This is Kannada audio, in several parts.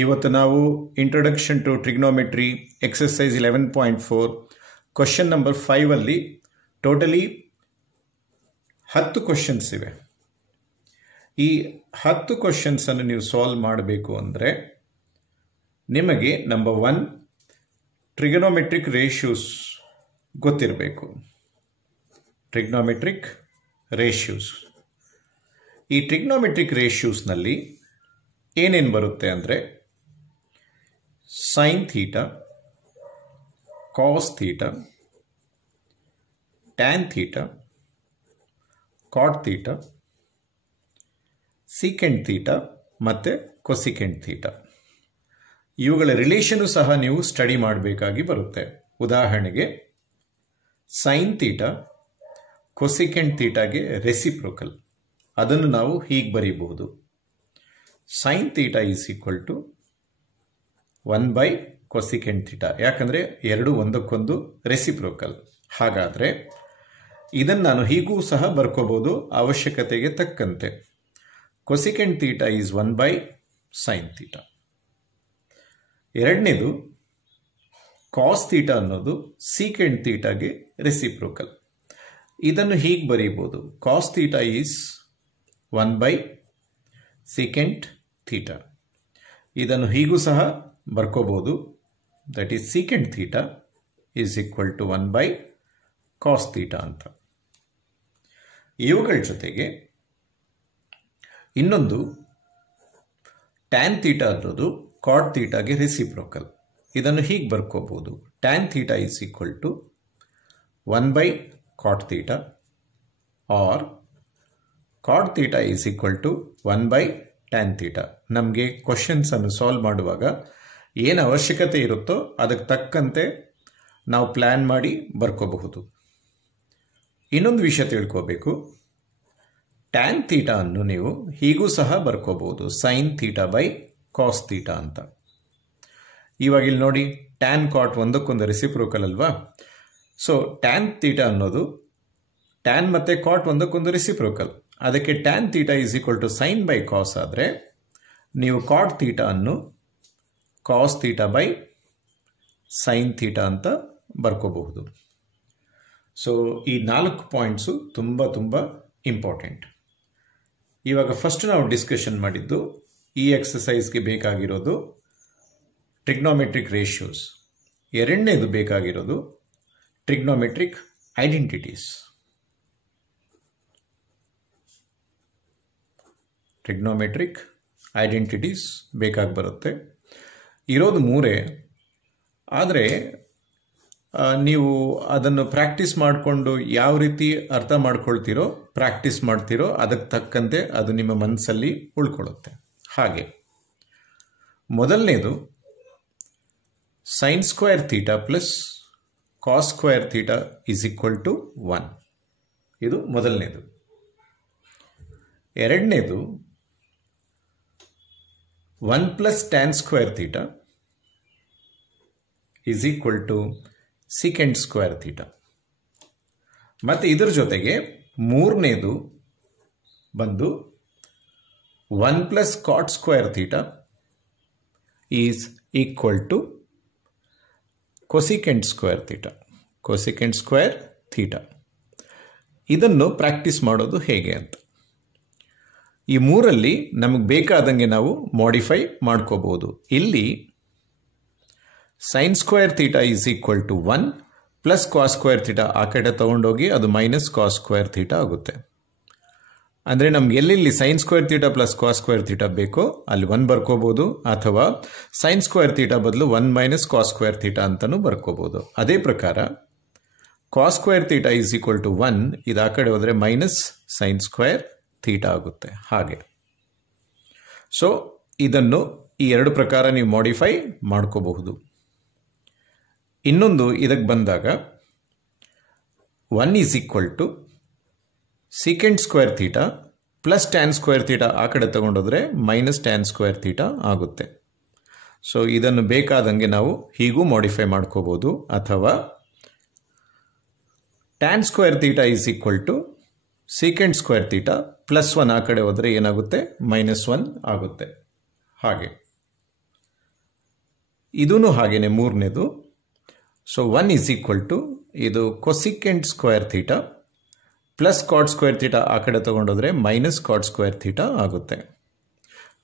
ಇವತ್ತು ನಾವು introduction to trigonometry exercise 11.4 question number 5 ಅಲ್ಲಿ ಟೋಟಲಿ 10 ಕ್ವಶನ್ಸ್ ಇವೆ. ಈ 10 ಕ್ವಶನ್ಸ್ ಅನ್ನು ನೀವು ಸಾಲ್ವ್ ಮಾಡಬೇಕು ಅಂದರೆ ನಿಮಗೆ ನಂಬರ್ 1 ಟ್ರಿಗ್ನೋಮೆಟ್ರಿಕ್ ರೇಷಿಯೋಸ್ ಗೊತ್ತಿರಬೇಕು. ಟ್ರಿಗ್ನೋಮೆಟ್ರಿಕ್ ರೇಷಿಯೋಸ್, ಈ ಟ್ರಿಗ್ನೋಮೆಟ್ರಿಕ್ ರೇಷಿಯೋಸ್ನಲ್ಲಿ ಏನೇನು ಬರುತ್ತೆ ಅಂದರೆ sine theta, cos theta, tan theta, cot theta, secant theta ಮತ್ತು ಕೊಸಿಕೆಂಟ್ ಥೀಟಾ. ಇವುಗಳ ರಿಲೇಷನು ಸಹ ನೀವು ಸ್ಟಡಿ ಮಾಡಬೇಕಾಗಿ ಬರುತ್ತೆ. ಉದಾಹರಣೆಗೆ ಸೈನ್ ಥೀಟಾ ಕೊಸಿಕೆಂಟ್ ಥೀಟಾಗೆ ರೆಸಿಪ್ರೋಕಲ್. ಅದನ್ನು ನಾವು ಹೀಗೆ ಬರೀಬಹುದು. Sine theta is equal to 1 cosecant theta. ಯಾಕಂದರೆ ಎರಡು ಒಂದಕ್ಕೊಂದು ರೆಸಿಪ್ರೋಕಲ್. ಹಾಗಾದರೆ ಇದನ್ನು ನಾನು ಹೀಗೂ ಸಹ ಬರ್ಕೋಬಹುದು ಅವಶ್ಯಕತೆಗೆ ತಕ್ಕಂತೆ. Cosecant theta is 1 sine theta. ಎರಡನೇದು ಕಾಸ್ ಥೀಟಾ ಅನ್ನೋದು ಸೀಕೆಂಟ್ ಥೀಟಾಗೆ ರೆಸಿಪ್ರೋಕಲ್. ಇದನ್ನು ಹೀಗೆ ಬರೀಬಹುದು. Cos theta is 1 secant theta. ಇದನ್ನು ಹೀಗೂ ಸಹ ಬರ್ಕೋಬಹುದು. That is secant theta is equal to 1 cos theta ಅಂತ. ಇವುಗಳ ಜೊತೆಗೆ ಇನ್ನೊಂದು ಟ್ಯಾನ್ ಥೀಟಾ ಅನ್ನೋದು ಕಾಟ್ ಥೀಟಾಗೆ ರೆಸಿಪ್ರೋಕಲ್. ಇದನ್ನು ಹೀಗೆ ಬರ್ಕೋಬಹುದು. Tan theta is equal to 1 cot theta or cot theta is equal to 1 tan theta. ನಮಗೆ ಕ್ವಶನ್ಸ್ ಅನ್ನು ಸಾಲ್ವ್ ಮಾಡುವಾಗ ಏನು ಅವಶ್ಯಕತೆ ಇರುತ್ತೋ ಅದಕ್ಕೆ ತಕ್ಕಂತೆ ನಾವು ಪ್ಲ್ಯಾನ್ ಮಾಡಿ ಬರ್ಕೋಬಹುದು. ಇನ್ನೊಂದು ವಿಷಯ ತಿಳ್ಕೋಬೇಕು. ಟ್ಯಾನ್ ಥೀಟಾ ಅನ್ನು ನೀವು ಹೀಗೂ ಸಹ ಬರ್ಕೋಬಹುದು. ಸೈನ್ ಥೀಟಾ ಕಾಸ್ ಥೀಟಾ ಅಂತ. ಇವಾಗ ಇಲ್ಲಿ ನೋಡಿ, ಟ್ಯಾನ್ ಕಾಟ್ ಒಂದಕ್ಕೊಂದು ರೆಸಿಪ್ರೋಕಲ್ ಅಲ್ವಾ. ಸೊ ಟ್ಯಾನ್ ಥೀಟಾ ಅನ್ನೋದು ಟ್ಯಾನ್ ಮತ್ತು ಕಾಟ್ ಒಂದಕ್ಕೊಂದು ರೆಸಿಪ್ರೋಕಲ್. ಅದಕ್ಕೆ tan theta is equal to sine cos ಆದರೆ ನೀವು ಕಾಟ್ ಥೀಟಾ ಅನ್ನು ಕಾಸ್ ಥೀಟಾ ಸೈನ್ ಥೀಟಾ ಅಂತ ಬರ್ಕೋಬಹುದು. ಸೊ ಈ 4 ಪಾಯಿಂಟ್ಸು ತುಂಬ ಇಂಪಾರ್ಟೆಂಟ್. ಇವಾಗ ಫಸ್ಟ್ ನಾವು ಡಿಸ್ಕಷನ್ ಮಾಡಿದ್ದು ಈ ಎಕ್ಸಸೈಸ್ಗೆ ಬೇಕಾಗಿರೋದು ಟ್ರಿಗ್ನೋಮೆಟ್ರಿಕ್ ರೇಷಿಯೋಸ್. ಎರಡನೇದು ಬೇಕಾಗಿರೋದು ಟ್ರಿಗ್ನೋಮೆಟ್ರಿಕ್ ಐಡೆಂಟಿಟೀಸ್. ಟ್ರಿಗ್ನೋಮೆಟ್ರಿಕ್ ಐಡೆಂಟಿಟೀಸ್ ಬೇಕಾಗಿ ಬರುತ್ತೆ. ಇರೋದು 3. ಆದರೆ ನೀವು ಅದನ್ನು ಪ್ರಾಕ್ಟೀಸ್ ಮಾಡಿಕೊಂಡು ಯಾವ ರೀತಿ ಅರ್ಥ ಮಾಡ್ಕೊಳ್ತೀರೋ, ಪ್ರಾಕ್ಟೀಸ್ ಮಾಡ್ತೀರೋ ಅದಕ್ಕೆ ತಕ್ಕಂತೆ ಅದು ನಿಮ್ಮ ಮನಸ್ಸಲ್ಲಿ ಉಳ್ಕೊಳ್ಳುತ್ತೆ. ಹಾಗೆ ಮೊದಲನೇದು sine square theta plus cos square theta is equal to 1. ಇದು ಮೊದಲನೇದು. ಎರಡನೇದು 1 plus tan square theta is equal to secant square theta. ಮತ್ತು ಇದರ ಜೊತೆಗೆ ಮೂರನೇದು ಬಂದು 1 plus cot square theta is equal to cosecant square theta. Cosecant square theta. ಇದನ್ನು ಪ್ರಾಕ್ಟೀಸ್ ಮಾಡೋದು ಹೇಗೆ ಅಂತ ಈ 3ರಲ್ಲಿ ನಮಗೆ ಬೇಕಾದಂಗೆ ನಾವು ಮಾಡಿಫೈ ಮಾಡ್ಕೋಬಹುದು. ಇಲ್ಲಿ sine square theta is equal to 1 plus cos square theta ಆ ಕಡೆ ತೊಗೊಂಡೋಗಿ ಅದು ಮೈನಸ್ ಕಾಸ್ ಸ್ಕ್ವೇರ್ ಥೀಟಾ ಆಗುತ್ತೆ. ಅಂದರೆ ನಮ್ಗೆ ಎಲ್ಲೆಲ್ಲಿ sine square theta plus cos square theta ಬೇಕೋ ಅಲ್ಲಿ 1 ಬರ್ಕೋಬೋದು, ಅಥವಾ ಸೈನ್ ಸ್ಕ್ವೇರ್ ಥೀಟಾ ಬದಲು 1 ಮೈನಸ್ ಕಾಸ್ ಸ್ಕ್ವೇರ್ ಥೀಟಾ ಅಂತಲೂ ಬರ್ಕೋಬೋದು. ಅದೇ ಪ್ರಕಾರ cos square theta is equal to 1, ಇದು ಆ ಕಡೆ ಹೋದರೆ ಮೈನಸ್ ಸೈನ್ ಸ್ಕ್ವೇರ್ ಥೀಟಾ ಆಗುತ್ತೆ. ಹಾಗೆ ಸೊ ಇದನ್ನು ಈ 2 ಪ್ರಕಾರ ನೀವು ಮಾಡಿಫೈ ಮಾಡ್ಕೋಬಹುದು. ಇನ್ನೊಂದು ಇದಕ್ಕೆ ಬಂದಾಗ 1 is equal to secant square theta plus tan square theta ಆ ಕಡೆ ತಗೊಂಡೋದ್ರೆ ಮೈನಸ್ ಟ್ಯಾನ್ ಸ್ಕ್ವೇರ್ ಥೀಟಾ ಆಗುತ್ತೆ. ಸೊ ಇದನ್ನು ಬೇಕಾದಂಗೆ ನಾವು ಹೀಗೂ ಮಾಡಿಫೈ ಮಾಡ್ಕೋಬೋದು. ಅಥವಾ tan square theta is equal to secant square theta plus 1 ಆ ಕಡೆ ಹೋದರೆ ಏನಾಗುತ್ತೆ, -1 ಆಗುತ್ತೆ. ಹಾಗೆ ಇದೂ ಹಾಗೇನೆ ಮೂರನೇದು. ಸೊ 1 ಈಸ್ ಈಕ್ವಲ್ ಟು ಇದು cosecant square theta plus cot square theta ಆ ಕಡೆ ತೊಗೊಂಡೋದ್ರೆ ಮೈನಸ್ ಕಾಟ್ ಸ್ಕ್ವೇರ್ ಥೀಟಾ ಆಗುತ್ತೆ.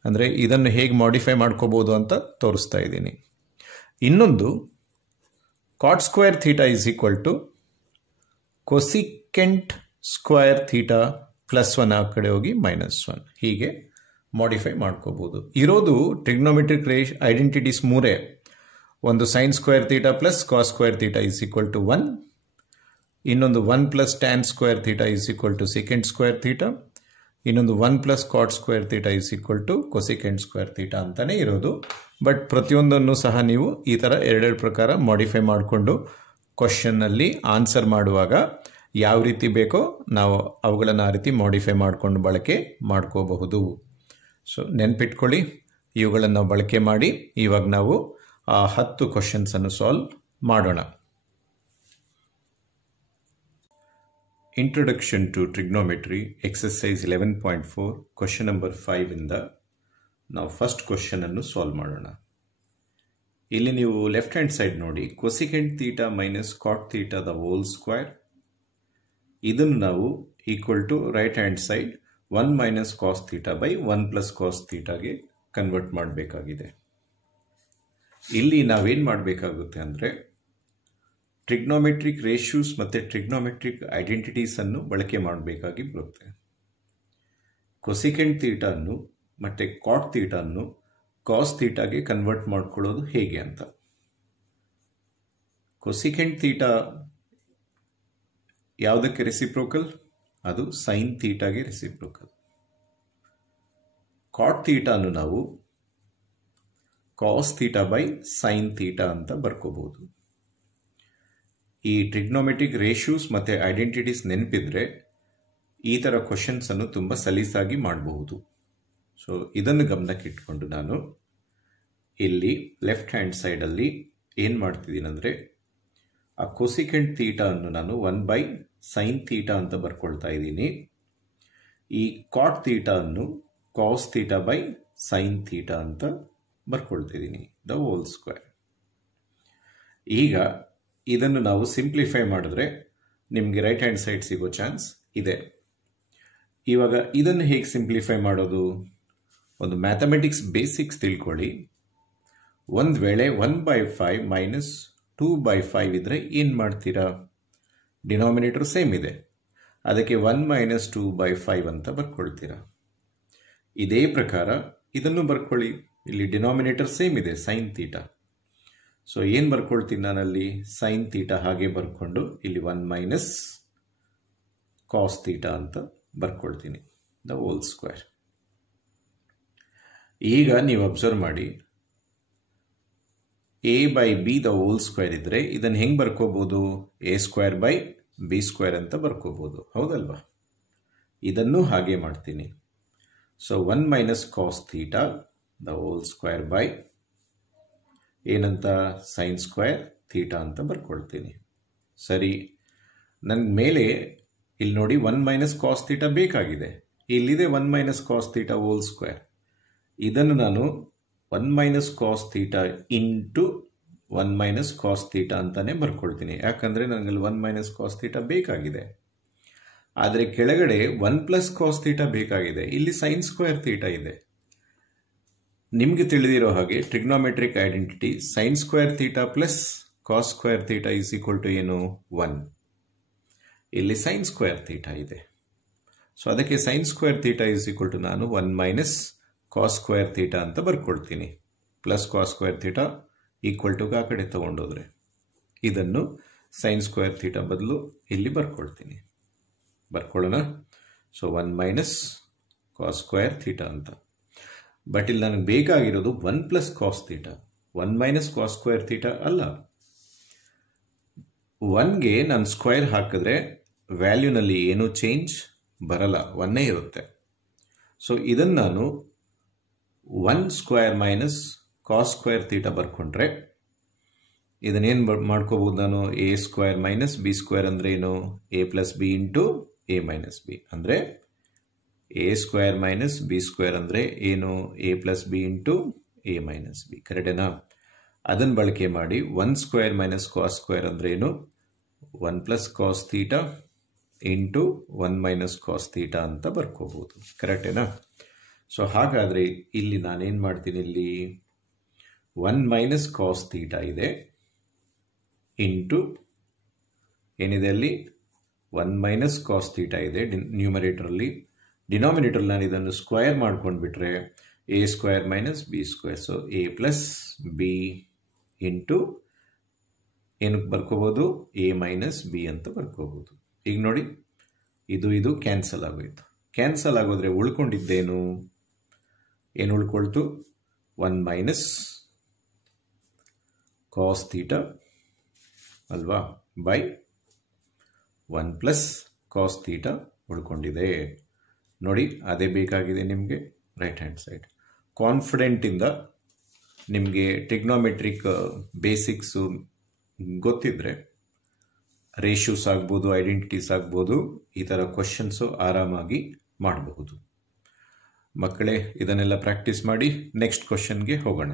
ಅಂದರೆ ಇದನ್ನು ಹೇಗೆ ಮಾಡಿಫೈ ಮಾಡ್ಕೋಬೋದು ಅಂತ ತೋರಿಸ್ತಾ ಇದ್ದೀನಿ. ಇನ್ನೊಂದು cot square theta is equal to cosecant square theta plus 1 ಆ ಕಡೆ ಹೋಗಿ -1 ಹೀಗೆ ಮಾಡಿಫೈ ಮಾಡ್ಕೋಬೋದು. ಇರೋದು ಟ್ರಿಗ್ನೋಮೆಟ್ರಿಕ್ ಐಡೆಂಟಿಟೀಸ್ ಮೂರೇ. ಒಂದು sine square theta plus cos square theta is equal to 1, ಇನ್ನೊಂದು 1 plus tan square theta is equal to second square theta, ಇನ್ನೊಂದು 1 plus cot square theta is equal to cosecant square theta ಅಂತಲೇ ಇರೋದು. ಬಟ್ ಪ್ರತಿಯೊಂದನ್ನು ಸಹ ನೀವು ಈ ಥರ ಎರಡೆರಡು ಪ್ರಕಾರ ಮಾಡಿಫೈ ಮಾಡಿಕೊಂಡು ಕ್ವಶನ್ನಲ್ಲಿ ಆನ್ಸರ್ ಮಾಡುವಾಗ ಯಾವ ರೀತಿ ಬೇಕೋ ನಾವು ಅವುಗಳನ್ನು ಆ ರೀತಿ ಮಾಡಿಫೈ ಮಾಡಿಕೊಂಡು ಬಳಕೆ ಮಾಡ್ಕೋಬಹುದು. ಸೊ ನೆನ್ಪಿಟ್ಕೊಳ್ಳಿ, ಇವುಗಳನ್ನು ನಾವು ಬಳಕೆ ಮಾಡಿ ಇವಾಗ ನಾವು ಆ 10 ಕ್ವಶನ್ಸನ್ನು ಸಾಲ್ವ್ ಮಾಡೋಣ. Introduction to trigonometry exercise 11.4 question number 5 ಇಂದ ನಾವು ಫಸ್ಟ್ ಕ್ವಶನ್ ಅನ್ನು ಸಾಲ್ವ್ ಮಾಡೋಣ. ಇಲ್ಲಿ ನೀವು ಲೆಫ್ಟ್ ಹ್ಯಾಂಡ್ ಸೈಡ್ ನೋಡಿ, cosecant theta minus cot theta the whole square, ಇದನ್ನು ನಾವು equal to right hand side 1 minus cos theta by 1 plus cos ಥೀಟಾಗೆ ಕನ್ವರ್ಟ್ ಮಾಡಬೇಕಾಗಿದೆ. ಇಲ್ಲಿ ನಾವೇನು ಮಾಡಬೇಕಾಗುತ್ತೆ ಅಂದರೆ ಟ್ರಿಗ್ನೋಮೆಟ್ರಿಕ್ ರೇಷ್ಯೂಸ್ ಮತ್ತು ಟ್ರಿಗ್ನೋಮೆಟ್ರಿಕ್ ಐಡೆಂಟಿಟೀಸ್ ಅನ್ನು ಬಳಕೆ ಮಾಡಬೇಕಾಗಿ ಬರುತ್ತೆ. ಕೊಸಿಕೆಂಟ್ ಥೀಟಾ ಅನ್ನು ಮತ್ತು ಕಾಟ್ ಥೀಟಾ ಅನ್ನು ಕಾಸ್ ಥೀಟಾಗೆ ಕನ್ವರ್ಟ್ ಮಾಡ್ಕೊಳ್ಳೋದು ಹೇಗೆ ಅಂತ. ಕೊಸಿಕೆಂಟ್ ಥೀಟಾ ಯಾವುದಕ್ಕೆ ರೆಸಿಪ್ರೋಕಲ್? ಅದು ಸೈನ್ ಥೀಟಾಗೆ ರೆಸಿಪ್ರೋಕಲ್. ಕಾಟ್ ಥೀಟಾನು ನಾವು cos theta by sine theta ಅಂತ ಬರ್ಕೋಬಹುದು. ಈ ಟ್ರಿಗ್ನೋಮೆಟ್ರಿಕ್ ರೇಷ್ಯೂಸ್ ಮತ್ತು ಐಡೆಂಟಿಟೀಸ್ ನೆನಪಿದ್ರೆ ಈ ಥರ ಕ್ವಶನ್ಸ್ ಅನ್ನು ತುಂಬ ಸಲೀಸಾಗಿ ಮಾಡಬಹುದು. ಸೊ ಇದನ್ನು ಗಮನಕ್ಕೆ ಇಟ್ಕೊಂಡು ನಾನು ಇಲ್ಲಿ ಲೆಫ್ಟ್ ಹ್ಯಾಂಡ್ ಸೈಡಲ್ಲಿ ಏನು ಮಾಡ್ತಿದ್ದೀನಿ ಅಂದರೆ ಆ ಕೊಸಿಕೆಂಟ್ ಥೀಟಾ ಅನ್ನು ನಾನು 1 ಬೈ ಸೈನ್ ಥೀಟಾ ಅಂತ ಬರ್ಕೊಳ್ತಾ ಇದ್ದೀನಿ. ಈ ಕಾಟ್ ಥೀಟಾ ಅನ್ನು cos theta by sine theta ಅಂತ ಬರ್ಕೊಳ್ತಿದ್ದೀನಿ, ದ ಹೋಲ್ ಸ್ಕ್ವೇರ್. ಈಗ ಇದನ್ನು ನಾವು ಸಿಂಪ್ಲಿಫೈ ಮಾಡಿದ್ರೆ ನಿಮಗೆ ರೈಟ್ ಹ್ಯಾಂಡ್ ಸೈಡ್ ಸಿಗೋ ಚಾನ್ಸ್ ಇದೆ. ಇವಾಗ ಇದನ್ನು ಹೇಗೆ ಸಿಂಪ್ಲಿಫೈ ಮಾಡೋದು? ಒಂದು ಮ್ಯಾಥಮೆಟಿಕ್ಸ್ ಬೇಸಿಕ್ಸ್ ತಿಳ್ಕೊಳ್ಳಿ. ಒಂದು ವೇಳೆ 1/5 ಮೈನಸ್ 2/5 ಇದ್ರೆ ಏನು ಮಾಡ್ತೀರಾ? ಡಿನಾಮಿನೇಟರ್ ಸೇಮ್ ಇದೆ, ಅದಕ್ಕೆ 1 ಮೈನಸ್ 2/5 ಅಂತ ಬರ್ಕೊಳ್ತೀರಾ. ಇದೇ ಪ್ರಕಾರ ಇದನ್ನು ಬರ್ಕೊಳ್ಳಿ. ಇಲ್ಲಿ ಡಿನಾಮಿನೇಟರ್ ಸೇಮ್ ಇದೆ, ಸೈನ್ ಥೀಟಾ. ಸೊ ಏನು ಬರ್ಕೊಳ್ತೀನಿ ನಾನಲ್ಲಿ? ಸೈನ್ ಥೀಟಾ ಹಾಗೆ ಬರ್ಕೊಂಡು ಇಲ್ಲಿ 1 ಮೈನಸ್ ಕಾಸ್ ಥೀಟಾ ಅಂತ ಬರ್ಕೊಳ್ತೀನಿ, ದ ಹೋಲ್ ಸ್ಕ್ವೇರ್. ಈಗ ನೀವು ಅಬ್ಸರ್ವ್ ಮಾಡಿ, a by b the whole square ಇದ್ರೆ ಇದನ್ನು ಹೆಂಗೆ ಬರ್ಕೋಬಹುದು? A square by b square ಅಂತ ಬರ್ಕೋಬಹುದು, ಹೌದಲ್ವಾ? ಇದನ್ನು ಹಾಗೆ ಮಾಡ್ತೀನಿ. So 1 minus cos theta the whole square by ಏನಂತ? ಸೈನ್ ಸ್ಕ್ವೇರ್ ಥೀಟಾ ಅಂತ ಬರ್ಕೊಳ್ತೀನಿ. ಸರಿ, ನನ್ನ ಮೇಲೆ ಇಲ್ಲಿ ನೋಡಿ 1 ಮೈನಸ್ ಕಾಸ್ ಥೀಟಾ ಬೇಕಾಗಿದೆ, ಇಲ್ಲಿದೆ 1 minus cos theta whole square. ಇದನ್ನು ನಾನು 1 minus cos theta into 1 minus cos theta ಅಂತಾನೆ ಬರ್ಕೊಳ್ತೀನಿ, ಯಾಕಂದರೆ ನನಗೆ 1 ಮೈನಸ್ ಕಾಸ್ ಥೀಟಾ ಬೇಕಾಗಿದೆ. ಆದರೆ ಕೆಳಗಡೆ 1 ಪ್ಲಸ್ ಕಾಸ್ ಥೀಟಾ ಬೇಕಾಗಿದೆ, ಇಲ್ಲಿ ಸೈನ್ ಸ್ಕ್ವೇರ್ ಥೀಟಾ ಇದೆ. ನಿಮಗೆ ತಿಳಿದಿರೋ ಹಾಗೆ trigonometric identity sine square theta plus cos square theta is equal to ಏನು? 1. ಇಲ್ಲಿ ಸೈನ್ ಸ್ಕ್ವೇರ್ ಥೀಟಾ ಇದೆ. ಸೊ ಅದಕ್ಕೆ sine square theta is equal to ನಾನು 1 ಮೈನಸ್ ಕಾಸ್ ಸ್ಕ್ವೇರ್ ಥೀಟಾ ಅಂತ ಬರ್ಕೊಳ್ತೀನಿ. Plus cos square theta equal to ಆ ಕಡೆ ತಗೊಂಡೋದ್ರೆ ಇದನ್ನು ಸೈನ್ ಸ್ಕ್ವೇರ್ ಥೀಟಾ ಬದಲು ಇಲ್ಲಿ ಬರ್ಕೊಳ್ತೀನಿ. ಬರ್ಕೊಳ್ಳೋಣ. So 1 minus cos square theta ಅಂತ. ಬಟ್ ಇಲ್ಲಿ ನನಗೆ ಬೇಕಾಗಿರೋದು 1 plus cos theta, 1 minus cos square theta ಅಲ್ಲ. 1ಗೆ ನಾನು ಸ್ಕ್ವೇರ್ ಹಾಕಿದ್ರೆ ವ್ಯಾಲ್ಯೂನಲ್ಲಿ ಏನೂ ಚೇಂಜ್ ಬರಲ್ಲ, 1 ಇರುತ್ತೆ. ಸೊ ಇದನ್ನು ನಾನು 1 square minus cos square theta ಬರ್ಕೊಂಡ್ರೆ ಇದನ್ನೇನು ಮಾಡ್ಕೋಬಹುದು ನಾನು? A square minus b square ಅಂದರೆ ಏನು? A plus b into a minus b. ಅಂದರೆ a square minus b square ಅಂದರೆ ಏನು? A plus b into a minus b. ಕರೆಕ್ಟೇನಾ? ಅದನ್ನು ಬಳಕೆ ಮಾಡಿ 1 ಸ್ಕ್ವೇರ್ ಮೈನಸ್ ಕಾಸ್ ಸ್ಕ್ವೇರ್ ಅಂದ್ರೆ ಏನು, 1 plus cos theta into 1 minus cos theta ಅಂತ ಬರ್ಕೋಬಹುದು. ಕರೆಕ್ಟೇನಾ? ಸೊ ಹಾಗಾದರೆ ಇಲ್ಲಿ ನಾನೇನು ಮಾಡ್ತೀನಿ, ಇಲ್ಲಿ 1 ಮೈನಸ್ ಕಾಸ್ ಥೀಟಾ ಇದೆ ಇಂಟು ಏನಿದೆ ಅಲ್ಲಿ 1 ಮೈನಸ್ ಕಾಸ್ ಥೀಟಾ ಇದೆ ನ್ಯೂಮರೇಟರಲ್ಲಿ. ಡಿನಾಮಿನೇಟರ್ ನಾನು ಇದನ್ನು ಸ್ಕ್ವೇರ್ ಮಾಡ್ಕೊಂಡು ಬಿಟ್ರೆ A square minus b square, so A plus b into ಏನಕ್ಕೆ ಬರ್ಕೋಬೋದು, ಎ ಮೈನಸ್ ಬಿ ಅಂತ ಬರ್ಕೋಬೋದು. ಈಗ ನೋಡಿ ಇದು ಕ್ಯಾನ್ಸಲ್ ಆಗೋಯ್ತು. ಕ್ಯಾನ್ಸಲ್ ಆಗೋದ್ರೆ ಉಳ್ಕೊಂಡಿದ್ದೇನು, ಏನು ಉಳ್ಕೊಳ್ತು, 1 ಮೈನಸ್ ಕಾಸ್ ಥೀಟಾ ಅಲ್ವಾ ಬೈ 1 ಪ್ಲಸ್ ಕಾಸ್ ಥೀಟಾ ಉಳ್ಕೊಂಡಿದೆ. ನೋಡಿ ಅದೇ ಬೇಕಾಗಿದೆ ನಿಮಗೆ ರೈಟ್ ಹ್ಯಾಂಡ್ ಸೈಡ್. ಕಾನ್ಫಿಡೆಂಟಿಂದ ನಿಮಗೆ ಟ್ರಿಗ್ನೋಮೆಟ್ರಿಕ್ ಬೇಸಿಕ್ಸು ಗೊತ್ತಿದ್ರೆ ರೇಷಿಯೋಸ್ ಆಗ್ಬೋದು, ಐಡೆಂಟಿಟೀಸ್ ಆಗ್ಬೋದು, ಈ ಥರ ಕ್ವಶನ್ಸು ಆರಾಮಾಗಿ ಮಾಡಬಹುದು. ಮಕ್ಕಳೇ ಇದನ್ನೆಲ್ಲ ಪ್ರಾಕ್ಟೀಸ್ ಮಾಡಿ ನೆಕ್ಸ್ಟ್ ಕ್ವಶನ್ಗೆ ಹೋಗೋಣ.